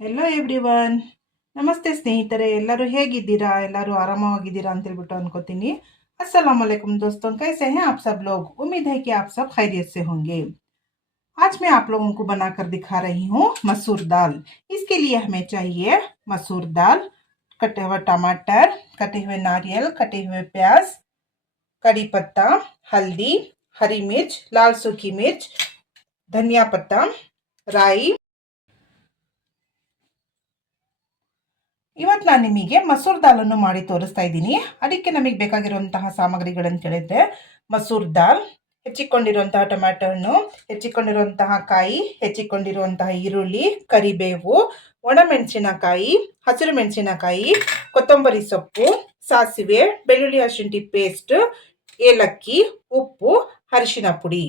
Hello everyone. ನಮಸ್ತೆ ಸ್ನೇಹಿತರೆ, ಎಲ್ಲರೂ ಹೇಗಿದ್ದೀರಾ? ಎಲ್ಲರೂ ಆರಾಮವಾಗಿದ್ದೀರಾ ಅಂತ ಹೇಳ್ಬಿಟ್ಟು ಅನ್ಕೋತೀನಿ. अस्सलाम वालेकुम दोस्तों, कैसे हैं आप सब लोग? उम्मीद है कि आप सब खैरियत से होंगे। आज मैं आप लोगों को बनाकर दिखा रही हूँ मसूर दाल। इसके लिए हमें चाहिए मसूर दाल, कटे हुए टमाटर, कटे हुए नारियल, कटे हुए प्याज, कड़ी पत्ता, हल्दी, हरी मिर्च, लाल सूखी मिर्च, धनिया पत्ता, राई। ಇವತ್ತು ನಾನು ನಿಮಗೆ ಮಸೂರ್ ದಾಲನ್ನು ಮಾಡಿ ತೋರಿಸ್ತಾ ಇದ್ದೀನಿ. ಅದಕ್ಕೆ ನಮಗೆ ಬೇಕಾಗಿರುವಂತಹ ಸಾಮಗ್ರಿಗಳನ್ನು ಹೇಳಿದ್ರೆ ಮಸೂರ್ ದಾಲ್, ಹೆಚ್ಚಿಕೊಂಡಿರುವಂತಹ ಟೊಮ್ಯಾಟೊ ಹಣ್ಣು, ಹೆಚ್ಚಿಕೊಂಡಿರುವಂತಹ ಕಾಯಿ, ಹೆಚ್ಚಿಕೊಂಡಿರುವಂತಹ ಈರುಳ್ಳಿ, ಕರಿಬೇವು, ಒಣಮೆಣಸಿನಕಾಯಿ, ಹಸಿರು ಮೆಣಸಿನಕಾಯಿ, ಕೊತ್ತಂಬರಿ ಸೊಪ್ಪು, ಸಾಸಿವೆ, ಬೆಳ್ಳುಳ್ಳಿ ಶುಂಠಿ ಪೇಸ್ಟ್, ಏಲಕ್ಕಿ, ಉಪ್ಪು, ಅರಿಶಿನ ಪುಡಿ।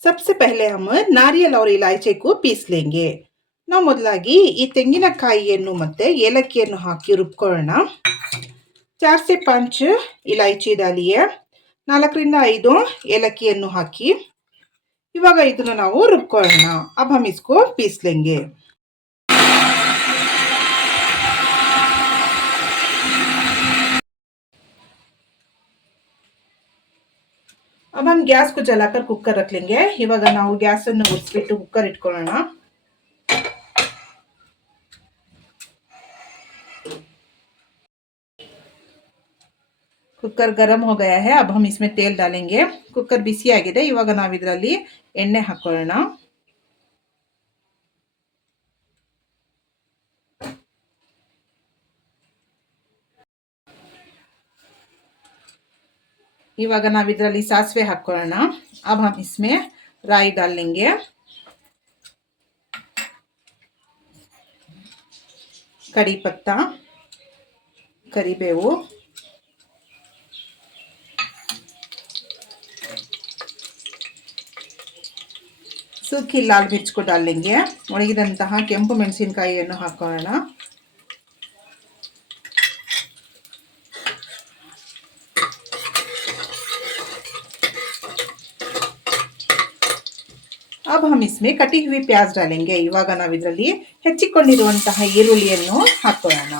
सबसे पहले हम नारियल और इलायची को पीस लेंगे। ನಾವು ಮೊದಲಾಗಿ ಈ ತೆಂಗಿನಕಾಯಿಯನ್ನು ಮತ್ತೆ ಏಲಕ್ಕಿಯನ್ನು ಹಾಕಿ ರುಬ್ಕೊಳ್ಳೋಣ। 4 से 5 इलायची डालिए, 4 ರಿಂದ 5 ಏಲಕ್ಕಿಯನ್ನು ಹಾಕಿ ಇವಾಗ ಇದನ್ನು ನಾವು ರುಬ್ಕೊಳ್ಳೋಣ। अब हम इसको पीस लेंगे। अब हम गैस को जलाकर कुकर रख लेंगे। ಇವಾಗ ನಾವು ಗ್ಯಾಸ್ ಅನ್ನು ಉರಿಸ್ಬಿಟ್ಟು ಕುಕ್ಕರ್ ಇಟ್ಕೊಳ್ಳೋಣ। ಕುಕ್ಕರ್ ಗರಂ हो गया है। अब हम इसमें तेल डालेंगे। ಕುಕ್ಕರ್ ಬಿಸಿ ಆಗಿದೆ, ಇವಾಗ ನಾವು ಇದರಲ್ಲಿ ಎಣ್ಣೆ ಹಾಕೊಳ್ಳೋಣ। ಇವಾಗ ನಾವು ಇದರಲ್ಲಿ ಸಾಸಿವೆ ಹಾಕೊಳ್ಳೋಣ। अब हम इसमें राई डाल लेंगे, कड़ी पत्ता, करीಬೇವು, सूखी लाल मिर्च को डाल लेंगे। ಒಣಗಿದಂತಹ ಕೆಂಪು ಮೆಣಸಿನಕಾಯಿಯನ್ನು ಹಾಕೋಣ। अब हम इसमें कटी हुई प्याज डालेंगे। ಇವಾಗ ನಾವು ಇದರಲ್ಲಿ ಹೆಚ್ಚಿಕೊಂಡಿರುವಂತಹ ಈರುಳ್ಳಿಯನ್ನು ಹಾಕೋಣ।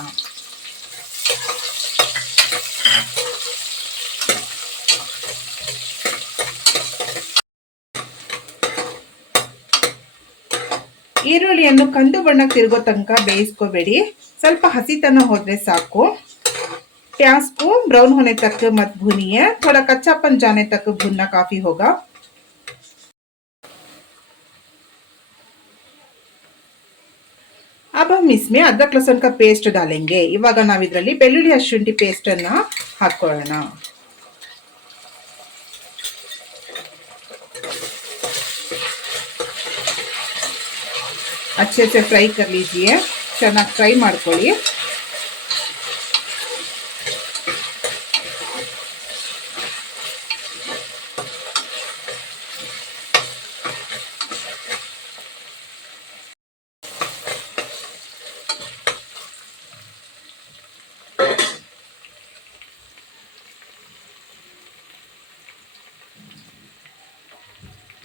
ಈರುಳ್ಳಿಯನ್ನು ಕಂದು ಬಣ್ಣಕ್ಕೆ ತಿರುಗೋ ತನಕ ಬೇಯಿಸ್ಕೋಬೇಡಿ, ಸ್ವಲ್ಪ ಹಸಿತನ ಹೋದ್ರೆ ಸಾಕು। प्याज को ब्राउन होने तक मत भूनिए, थोड़ा कच्चापन जाने तक भूनना काफी होगा। अब हम इसमें अदरक लहसुन का पेस्ट डालेंगे। ಇವಾಗ ನಾವು ಇದರಲ್ಲಿ ಬೆಳ್ಳುಳ್ಳಿ ಶುಂಠಿ ಪೇಸ್ಟ್ ಅನ್ನು ಹಾಕೊಳ್ಳೋಣ। अच्छे से फ्राई कर लीजिए, ಚೆನ್ನಾಗಿ ಫ್ರೈ ಮಾಡ್ಕೊಳ್ಳಿ।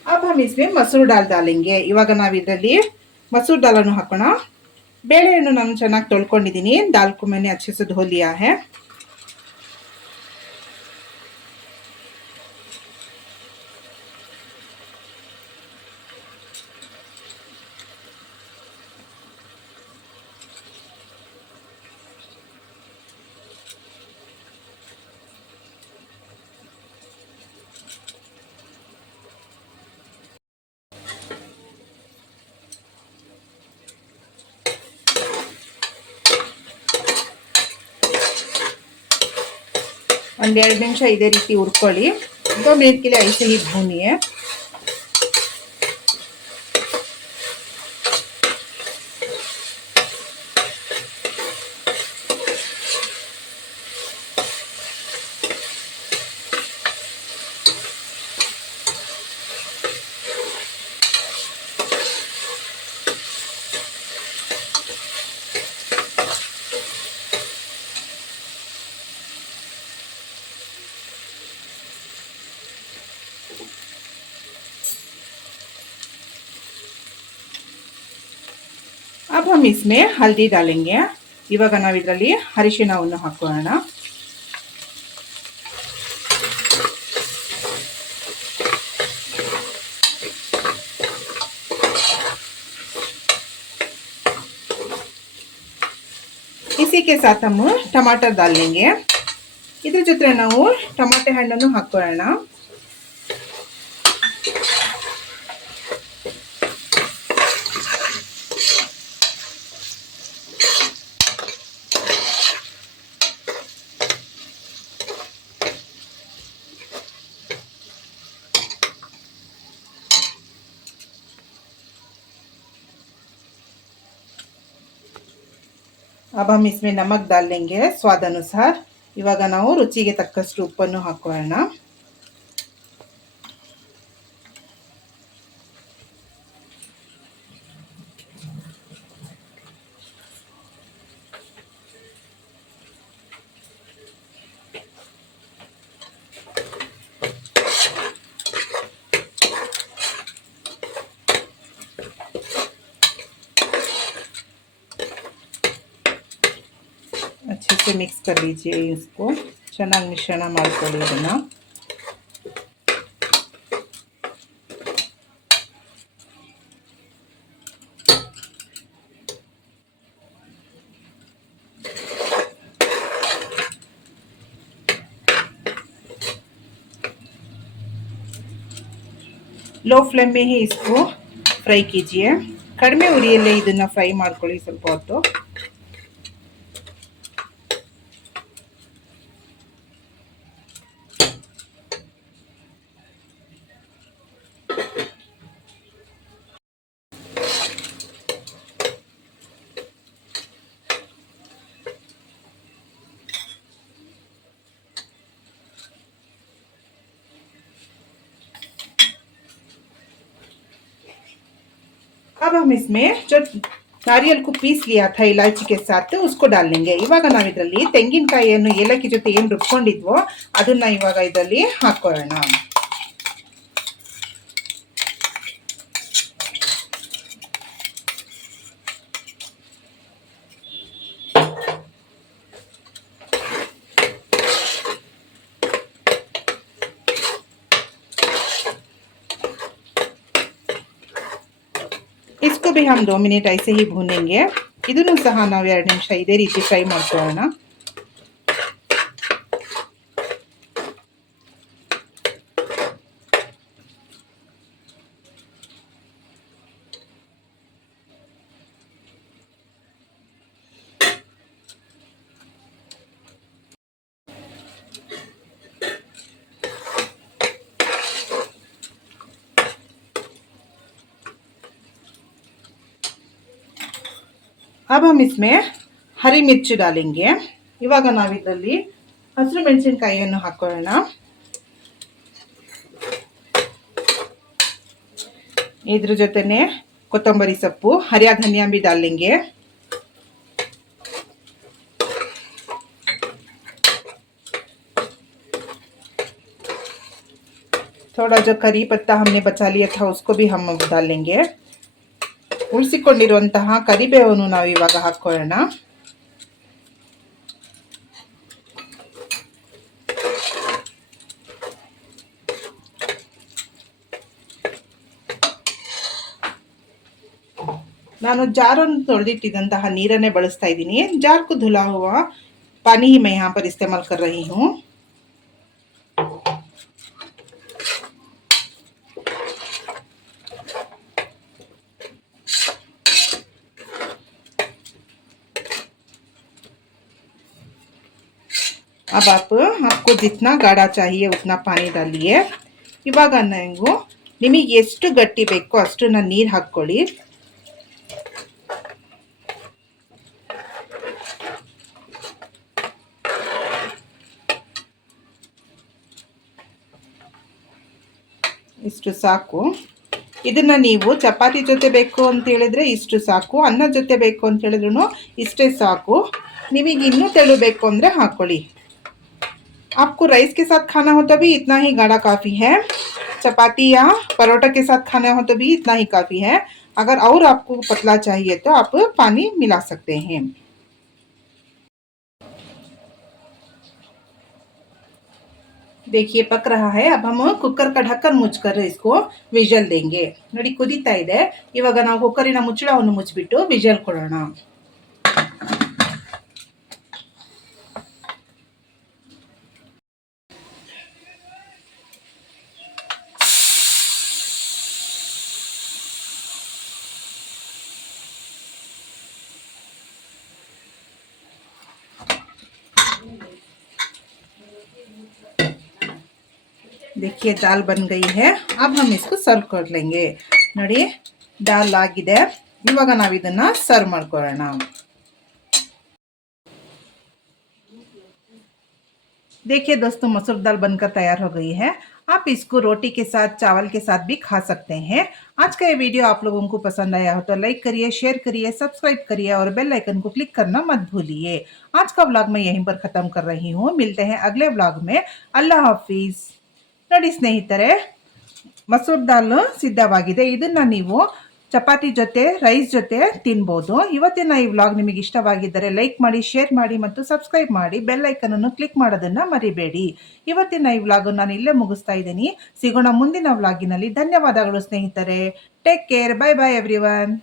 अब हम इसमें मसूर दाल डालेंगे। ಇವಾಗ ನಾವು ಇದರಲ್ಲಿ मसूर दाल ಅನ್ನು ಹಾಕೋಣ। ಬೇಳೆಯನ್ನು ನಾನು ಚೆನ್ನಾಗಿ ತೊಳ್ಕೊಂಡಿದ್ದೀನಿ। दाल को मैंने अच्छे से धो लिया है। ಒಂದೆರಡು ನಿಮಿಷ ಇದೇ ರೀತಿ ಹುರ್ಕೊಳ್ಳಿ। 2 मिनट के लिए ऐसे ही भूनिए। अब हम इसमें हल्दी डालेंगे। ಇವಾಗ ನಾವು ಇದರಲ್ಲಿ ಅರಿಶಿಣವನ್ನು ಹಾಕೋಣ। इसी के साथ हम टमाटर डाल लेंगे। इधर ಜೊತೆ ನಾವು ಟೊಮೆಟೊ ಹಣ್ಣನ್ನು ಹಾಕೋಣ। अब हम इसमें नमक डाल लेंगे स्वाद अनुसार। ಇವಾಗ ನಾವು ರುಚಿಗೆ ತಕ್ಕಷ್ಟು ಉಪ್ಪನ್ನು ಹಾಕೋಣ। अच्छे से मिक्स कर लीजिए इसको। ಚೆನ್ನಾಗಿ ಮಿಶ್ರಣ ಮಾಡ್ಕೊಳ್ಳಿ ಇದನ್ನ। लो फ्लेम में ही इसको फ्राई कीजिए। ಕಡಿಮೆ ಉರಿಯಲ್ಲೇ ಇದನ್ನ ಫ್ರೈ ಮಾಡ್ಕೊಳ್ಳಿ ಸ್ವಲ್ಪ ಹೊತ್ತು। अब हम इसमें जो नारियल को पीस लिया था इलायची के साथ उसको डाल लेंगे। ಇವಾಗ ನಾವು ಇದರಲ್ಲಿ ತೆಂಗಿನಕಾಯಿಯನ್ನು ಏಲಕ್ಕಿ ಜೊತೆ ಏನು ರುಬ್ಕೊಂಡಿದ್ವೋ ಅದನ್ನ ಇವಾಗ ಇದರಲ್ಲಿ ಹಾಕೋಣ। इसको भी हम 2 मिनट ऐसे ही भूनेंगे। ಇದನ್ನು ಸಹ ನಾವು 2 ನಿಮಿಷ ಇದೇ ರೀತಿ ಫ್ರೈ ಮಾಡ್ಕೊಳ್ಳೋಣ। अब हम इसमें हरी मिर्च डालेंगे। ಇವಾಗ ನಾವು ಇದರಲ್ಲಿ ಹಸಿರು ಮೆಣಸಿನಕಾಯಿಯನ್ನು ಹಾಕೋಣ। ಇದ್ರ ಜೊತೆನೆ ಕೊತ್ತಂಬರಿ ಸೊಪ್ಪು हरिया धनिया भी डाल लेंगे। थोड़ा जो करी पत्ता हमने बचा लिया था उसको भी हम डाल लेंगे। ಉಳಿಸಿಕೊಂಡಿರುವಂತಹ ಕರಿಬೇವನ್ನು ನಾವು ಇವಾಗ ಹಾಕೋಣ। ನಾನು ಜಾರನ್ನು ತೊಳೆದಿಟ್ಟಿದ್ದಂತಹ ನೀರನ್ನೇ ಬಳಸ್ತಾ ಇದ್ದೀನಿ। जार को धुला हुआ पानी ही मैं यहाँ पर इस्तेमाल कर रही हूँ। अब आपको जितना गाढ़ा चाहिए उतना पानी डालिए। ಇವಾಗ ನೀವು ನಿಮಗೆ ಎಷ್ಟು ಗಟ್ಟಿ ಬೇಕೋ ಅಷ್ಟನ್ನ ನೀರು ಹಾಕೊಳ್ಳಿ। ಇಷ್ಟು ಸಾಕು। ಇದನ್ನ ನೀವು ಚಪಾತಿ ಜೊತೆ ಬೇಕು ಅಂತ ಹೇಳಿದ್ರೆ ಇಷ್ಟು ಸಾಕು, ಅನ್ನ ಜೊತೆ ಬೇಕು ಅಂತ ಹೇಳಿದ್ರು ಇಷ್ಟೇ ಸಾಕು। ನಿಮಗೆ ಇನ್ನೂ ತೆಳು ಬೇಕು ಅಂದ್ರೆ ಹಾಕೊಳ್ಳಿ। आपको राइस के साथ खाना हो तो भी इतना ही गाढ़ा काफ़ी है, चपाती या परोठा के साथ खाना हो तो भी इतना ही काफ़ी है। अगर और आपको पतला चाहिए तो आप पानी मिला सकते हैं। देखिए पक रहा है। अब हम कुकर का ढक्कन मुಚ್ಚಿकर इसको ವಿಜಲ್ देंगे। ನೋಡಿ ಕುದೀತಾ ಇದೆ। ಇವಾಗ ನಾವು ಕುಕ್ಕರಿನ ಮುಚ್ಚಳವನ್ನು ಮುಚ್ಚಿಬಿಟ್ಟು ವಿಜಲ್ ಕೊಡೋಣ। देखिए दाल बन गई है। अब हम इसको सर्व कर लेंगे। ನೋಡಿ दाल ಆಗಿದೆ। ಇವಾಗ ನಾವು ಇದನ್ನ ಸರ್ವ್ ಮಾಡ್ಕೊಳ್ಳೋಣ। देखिए दोस्तों मसूर दाल बनकर तैयार हो गई है। आप इसको रोटी के साथ चावल के साथ भी खा सकते हैं। आज का ये वीडियो आप लोगों को पसंद आया हो तो लाइक करिए, शेयर करिए, सब्सक्राइब करिए और बेल आइकन को क्लिक करना मत भूलिए। आज का व्लॉग मैं यहीं पर खत्म कर रही हूँ। मिलते हैं अगले व्लॉग में। अल्लाह हाफिज। ನೋಡಿ ಸ್ನೇಹಿತರೆ, ಮಸೂರ್ ದಾಲ್ ಸಿದ್ಧವಾಗಿದೆ। ಇದನ್ನ ನೀವು ಚಪಾತಿ ಜೊತೆ ರೈಸ್ ಜೊತೆ ತಿನ್ಬೋದು। ಇವತ್ತಿನ ಈ ವ್ಲಾಗ್ ನಿಮಗೆ ಇಷ್ಟವಾಗಿದ್ದರೆ ಲೈಕ್ ಮಾಡಿ, ಶೇರ್ ಮಾಡಿ ಮತ್ತು ಸಬ್ಸ್ಕ್ರೈಬ್ ಮಾಡಿ, ಬೆಲ್ ಐಕನ್ ಅನ್ನು ಕ್ಲಿಕ್ ಮಾಡೋದನ್ನ ಮರಿಬೇಡಿ। ಇವತ್ತಿನ ಈ ವ್ಲಾಗ್ ನಾನು ಇಲ್ಲೇ ಮುಗಿಸ್ತಾ ಇದ್ದೀನಿ। ಸಿಗೋಣ ಮುಂದಿನ ವ್ಲಾಗಿನಲ್ಲಿ। ಧನ್ಯವಾದಗಳು ಸ್ನೇಹಿತರೆ। Take care, bye bye everyone.